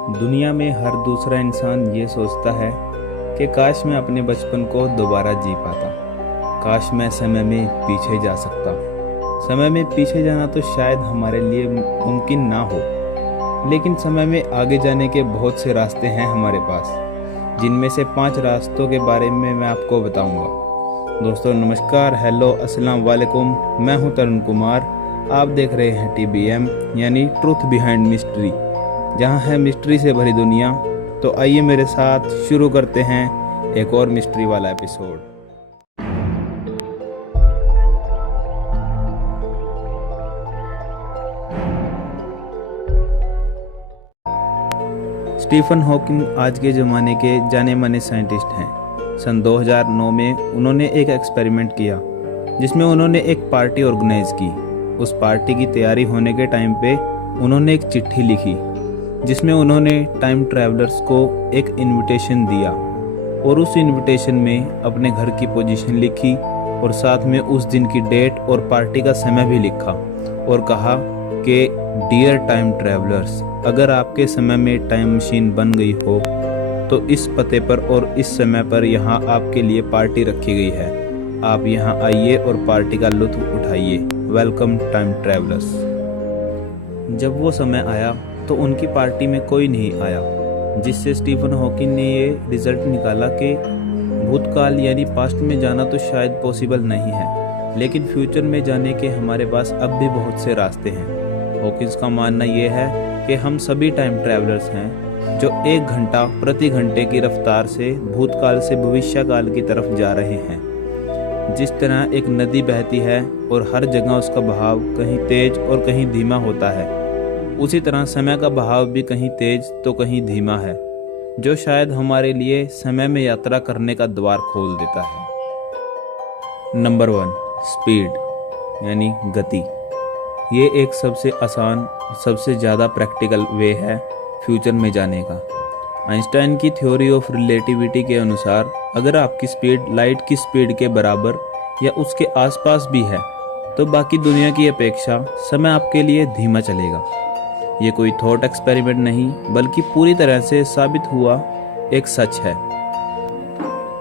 दुनिया में हर दूसरा इंसान ये सोचता है कि काश मैं अपने बचपन को दोबारा जी पाता, काश मैं समय में पीछे जा सकता। समय में पीछे जाना तो शायद हमारे लिए मुमकिन ना हो, लेकिन समय में आगे जाने के बहुत से रास्ते हैं हमारे पास, जिनमें से 5 रास्तों के बारे में मैं आपको बताऊंगा। दोस्तों नमस्कार, हेलो, अस्सलाम वालेकुम। मैं हूं तरुण कुमार। आप देख रहे हैं TBM यानी ट्रूथ बिहाइंड मिस्ट्री, जहां है मिस्ट्री से भरी दुनिया। तो आइए मेरे साथ शुरू करते हैं एक और मिस्ट्री वाला एपिसोड। स्टीफन हॉकिंग आज के ज़माने के जाने माने साइंटिस्ट हैं। सन 2009 में उन्होंने एक एक्सपेरिमेंट किया जिसमें उन्होंने एक पार्टी ऑर्गेनाइज की। उस पार्टी की तैयारी होने के टाइम पे उन्होंने एक चिट्ठी लिखी जिसमें उन्होंने टाइम ट्रैवलर्स को एक इनविटेशन दिया और उस इनविटेशन में अपने घर की पोजीशन लिखी और साथ में उस दिन की डेट और पार्टी का समय भी लिखा और कहा कि डियर टाइम ट्रैवलर्स, अगर आपके समय में टाइम मशीन बन गई हो तो इस पते पर और इस समय पर यहाँ आपके लिए पार्टी रखी गई है। आप यहाँ आइए और पार्टी का लुत्फ उठाइए। Welcome time travellers. जब वो समय आया तो उनकी पार्टी में कोई नहीं आया, जिससे स्टीफन हॉकिंग ने ये रिजल्ट निकाला कि भूतकाल यानी पास्ट में जाना तो शायद पॉसिबल नहीं है, लेकिन फ्यूचर में जाने के हमारे पास अब भी बहुत से रास्ते हैं। हॉकिंस का मानना ये है कि हम सभी टाइम ट्रैवलर्स हैं जो 1 घंटा प्रति घंटे की रफ्तार से भूतकाल से भविष्यकाल की तरफ जा रहे हैं। जिस तरह एक नदी बहती है और हर जगह उसका बहाव कहीं तेज और कहीं धीमा होता है, उसी तरह समय का बहाव भी कहीं तेज तो कहीं धीमा है, जो शायद हमारे लिए समय में यात्रा करने का द्वार खोल देता है। नंबर 1, स्पीड यानी गति। ये एक सबसे आसान, सबसे ज़्यादा प्रैक्टिकल वे है फ्यूचर में जाने का। आइंस्टाइन की थ्योरी ऑफ रिलेटिविटी के अनुसार अगर आपकी स्पीड लाइट की स्पीड के बराबर या उसके आसपास भी है तो बाकी दुनिया की अपेक्षा समय आपके लिए धीमा चलेगा। ये कोई थॉट एक्सपेरिमेंट नहीं, बल्कि पूरी तरह से साबित हुआ एक सच है।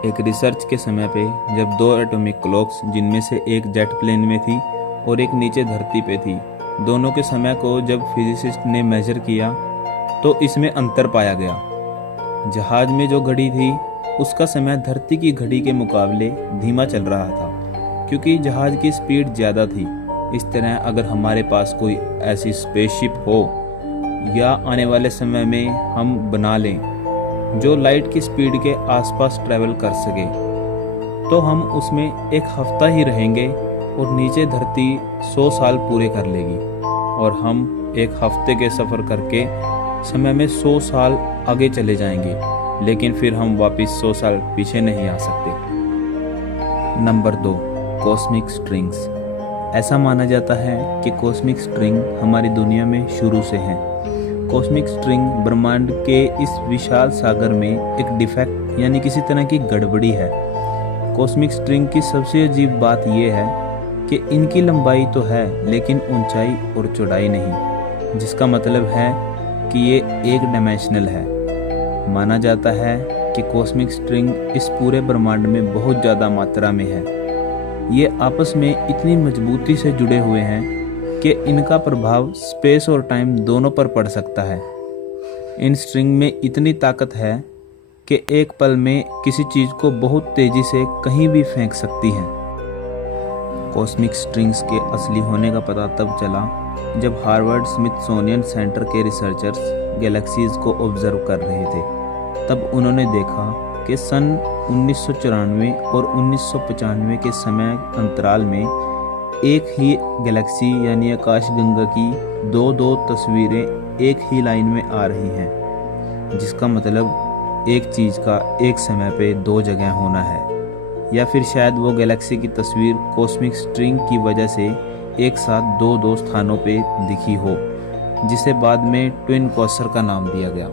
एक रिसर्च के समय पे जब 2 एटॉमिक क्लॉक्स, जिनमें से एक जेट प्लेन में थी और एक नीचे धरती पे थी, दोनों के समय को जब फिजिसिस्ट ने मेजर किया तो इसमें अंतर पाया गया। जहाज में जो घड़ी थी उसका समय धरती की घड़ी के मुकाबले धीमा चल रहा था, क्योंकि जहाज की स्पीड ज़्यादा थी। इस तरह अगर हमारे पास कोई ऐसी स्पेसशिप हो या आने वाले समय में हम बना लें जो लाइट की स्पीड के आसपास ट्रैवल कर सके, तो हम उसमें 1 हफ्ता ही रहेंगे और नीचे धरती 100 साल पूरे कर लेगी, और हम 1 हफ्ते के सफ़र करके समय में 100 साल आगे चले जाएंगे, लेकिन फिर हम वापस 100 साल पीछे नहीं आ सकते। Number 2, cosmic strings. ऐसा माना जाता है कि कॉस्मिक स्ट्रिंग हमारी दुनिया में शुरू से है। कॉस्मिक स्ट्रिंग ब्रह्मांड के इस विशाल सागर में एक डिफेक्ट यानी किसी तरह की गड़बड़ी है। कॉस्मिक स्ट्रिंग की सबसे अजीब बात यह है कि इनकी लंबाई तो है लेकिन ऊंचाई और चौड़ाई नहीं, जिसका मतलब है कि ये एक डायमेंशनल है। माना जाता है कि कॉस्मिक स्ट्रिंग इस पूरे ब्रह्मांड में बहुत ज़्यादा मात्रा में है। ये आपस में इतनी मजबूती से जुड़े हुए हैं कि इनका प्रभाव स्पेस और टाइम दोनों पर पड़ सकता है। इन स्ट्रिंग में इतनी ताकत है कि एक पल में किसी चीज़ को बहुत तेज़ी से कहीं भी फेंक सकती हैं। कॉस्मिक स्ट्रिंग्स के असली होने का पता तब चला जब हार्वर्ड स्मिथसोनियन सेंटर के रिसर्चर्स गैलेक्सीज को ऑब्जर्व कर रहे थे। तब उन्होंने देखा कि सन 1994 और 1995 के समय अंतराल में एक ही गैलेक्सी यानी आकाशगंगा की 2-2 तस्वीरें एक ही लाइन में आ रही हैं, जिसका मतलब एक चीज़ का एक समय पे 2 जगह होना है, या फिर शायद वो गैलेक्सी की तस्वीर कॉस्मिक स्ट्रिंग की वजह से एक साथ 2-2 स्थानों पे दिखी हो, जिसे बाद में ट्विन क्वासर का नाम दिया गया।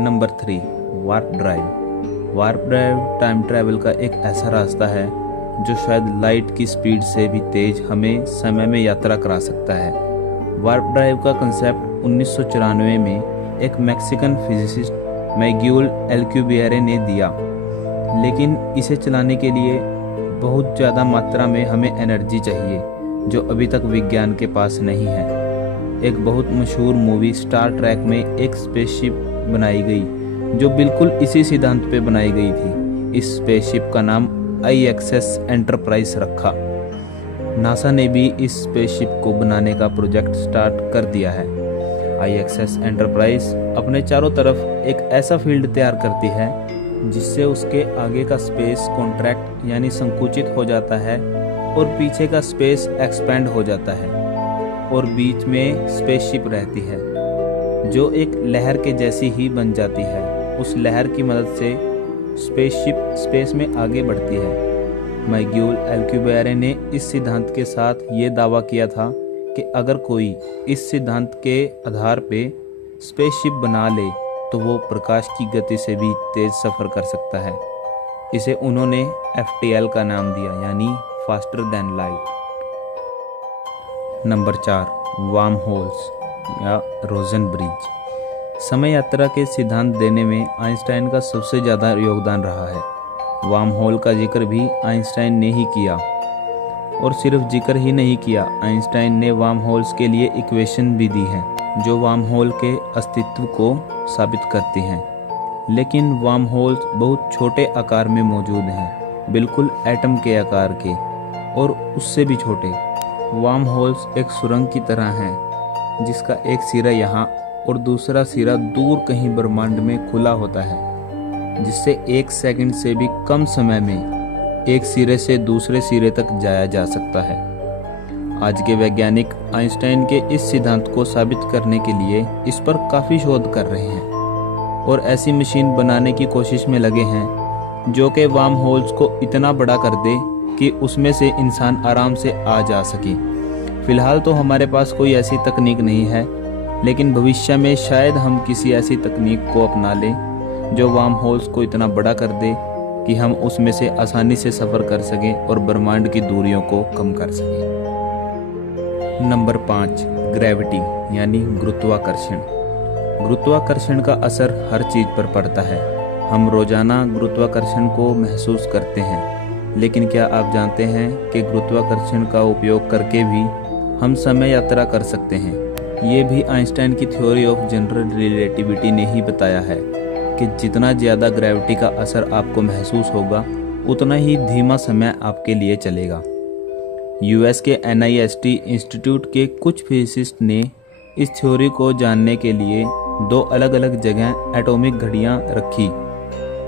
Number 3, warp drive. Warp drive time travel का एक ऐसा रास्ता है जो शायद लाइट की स्पीड से भी तेज हमें समय में यात्रा करा सकता है। वार्प ड्राइव का कंसेप्ट 1994 में एक मैक्सिकन फिजिसिस्ट मैग्यूल एल्क्यूबिएरे ने दिया, लेकिन इसे चलाने के लिए बहुत ज़्यादा मात्रा में हमें एनर्जी चाहिए जो अभी तक विज्ञान के पास नहीं है। एक बहुत मशहूर मूवी स्टार ट्रैक में एक स्पेसशिप बनाई गई जो बिल्कुल इसी सिद्धांत पे बनाई गई थी। इस स्पेसशिप का नाम ISS एंटरप्राइज रखा। नासा ने भी इस स्पेसशिप को बनाने का प्रोजेक्ट स्टार्ट कर दिया है। ISS एंटरप्राइज अपने चारों तरफ एक ऐसा फील्ड तैयार करती है जिससे उसके आगे का स्पेस कॉन्ट्रैक्ट यानी संकुचित हो जाता है और पीछे का स्पेस एक्सपेंड हो जाता है और बीच में स्पेसशिप रहती है जो एक लहर के जैसी ही बन जाती है। उस लहर की मदद से स्पेसशिप स्पेस में आगे बढ़ती है। मैग्यूल एल्क्यूबिएरे ने इस सिद्धांत के साथ ये दावा किया था कि अगर कोई इस सिद्धांत के आधार पे स्पेसशिप बना ले तो वो प्रकाश की गति से भी तेज सफ़र कर सकता है। इसे उन्होंने FTL का नाम दिया, यानी faster than light. Number 4, warm holes या रोजन ब्रिज। समय यात्रा के सिद्धांत देने में आइंस्टाइन का सबसे ज़्यादा योगदान रहा है। वार्म होल का जिक्र भी आइंस्टाइन ने ही किया, और सिर्फ जिक्र ही नहीं किया, आइंस्टाइन ने वार्म होल्स के लिए इक्वेशन भी दी है जो वार्म होल के अस्तित्व को साबित करती हैं। लेकिन वार्म होल्स बहुत छोटे आकार में मौजूद हैं, बिल्कुल एटम के आकार के और उससे भी छोटे। वार्म होल्स एक सुरंग की तरह हैं जिसका एक सिरा यहाँ और दूसरा सिरा दूर कहीं ब्रह्मांड में खुला होता है, जिससे 1 सेकंड से भी कम समय में एक सिरे से दूसरे सिरे तक जाया जा सकता है। आज के वैज्ञानिक आइंस्टाइन के इस सिद्धांत को साबित करने के लिए इस पर काफ़ी शोध कर रहे हैं और ऐसी मशीन बनाने की कोशिश में लगे हैं जो कि वार्म होल्स को इतना बड़ा कर दे कि उसमें से इंसान आराम से आ जा सके। फिलहाल तो हमारे पास कोई ऐसी तकनीक नहीं है, लेकिन भविष्य में शायद हम किसी ऐसी तकनीक को अपना लें जो वार्म होल्स को इतना बड़ा कर दे कि हम उसमें से आसानी से सफ़र कर सकें और ब्रह्मांड की दूरियों को कम कर सकें। नंबर 5, ग्रेविटी यानी गुरुत्वाकर्षण। गुरुत्वाकर्षण का असर हर चीज़ पर पड़ता है। हम रोजाना गुरुत्वाकर्षण को महसूस करते हैं, लेकिन क्या आप जानते हैं कि गुरुत्वाकर्षण का उपयोग करके भी हम समय यात्रा कर सकते हैं। ये भी आइंस्टाइन की थ्योरी ऑफ जनरल रिलेटिविटी ने ही बताया है कि जितना ज़्यादा ग्रेविटी का असर आपको महसूस होगा उतना ही धीमा समय आपके लिए चलेगा। US के NIST इंस्टीट्यूट के कुछ फिजिसिस्ट ने इस थ्योरी को जानने के लिए 2 अलग अलग जगह एटॉमिक घड़ियां रखी,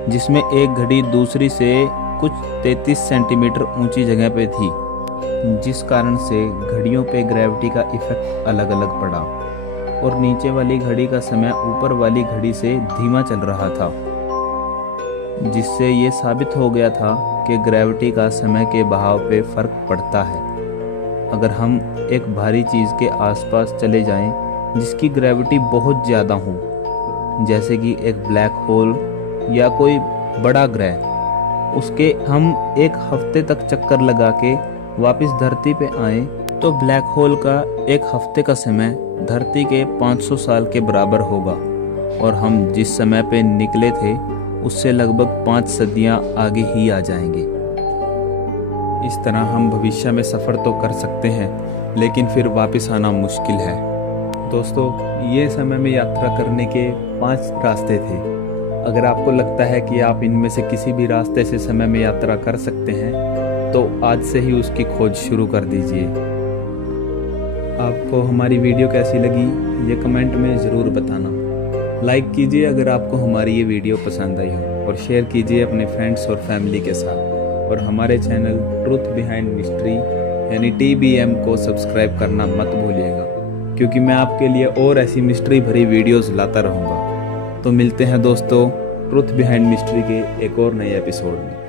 जिसमें एक घड़ी दूसरी से कुछ 33 सेंटीमीटर ऊंची जगह पे थी, जिस कारण से घड़ियों पे ग्रेविटी का इफेक्ट अलग अलग पड़ा और नीचे वाली घड़ी का समय ऊपर वाली घड़ी से धीमा चल रहा था, जिससे ये साबित हो गया था कि ग्रेविटी का समय के बहाव पे फर्क पड़ता है। अगर हम एक भारी चीज़ के आसपास चले जाएं जिसकी ग्रेविटी बहुत ज़्यादा हो, जैसे कि एक ब्लैक होल या कोई बड़ा ग्रह, उसके हम 1 हफ्ते तक चक्कर लगा के वापस धरती पे आएं तो ब्लैक होल का 1 हफ्ते का समय धरती के 500 साल के बराबर होगा और हम जिस समय पे निकले थे उससे लगभग 5 सदियां आगे ही आ जाएंगे। इस तरह हम भविष्य में सफ़र तो कर सकते हैं, लेकिन फिर वापस आना मुश्किल है। दोस्तों, ये समय में यात्रा करने के 5 रास्ते थे। अगर आपको लगता है कि आप इनमें से किसी भी रास्ते से समय में यात्रा कर सकते हैं तो आज से ही उसकी खोज शुरू कर दीजिए। आपको हमारी वीडियो कैसी लगी ये कमेंट में ज़रूर बताना। लाइक कीजिए अगर आपको हमारी ये वीडियो पसंद आई हो और शेयर कीजिए अपने फ्रेंड्स और फैमिली के साथ। और हमारे चैनल ट्रूथ बिहाइंड मिस्ट्री यानी TBM को सब्सक्राइब करना मत भूलिएगा, क्योंकि मैं आपके लिए और ऐसी मिस्ट्री भरी वीडियोस लाता रहूँगा। तो मिलते हैं दोस्तों ट्रूथ बिहाइंड मिस्ट्री के एक और नए एपिसोड में।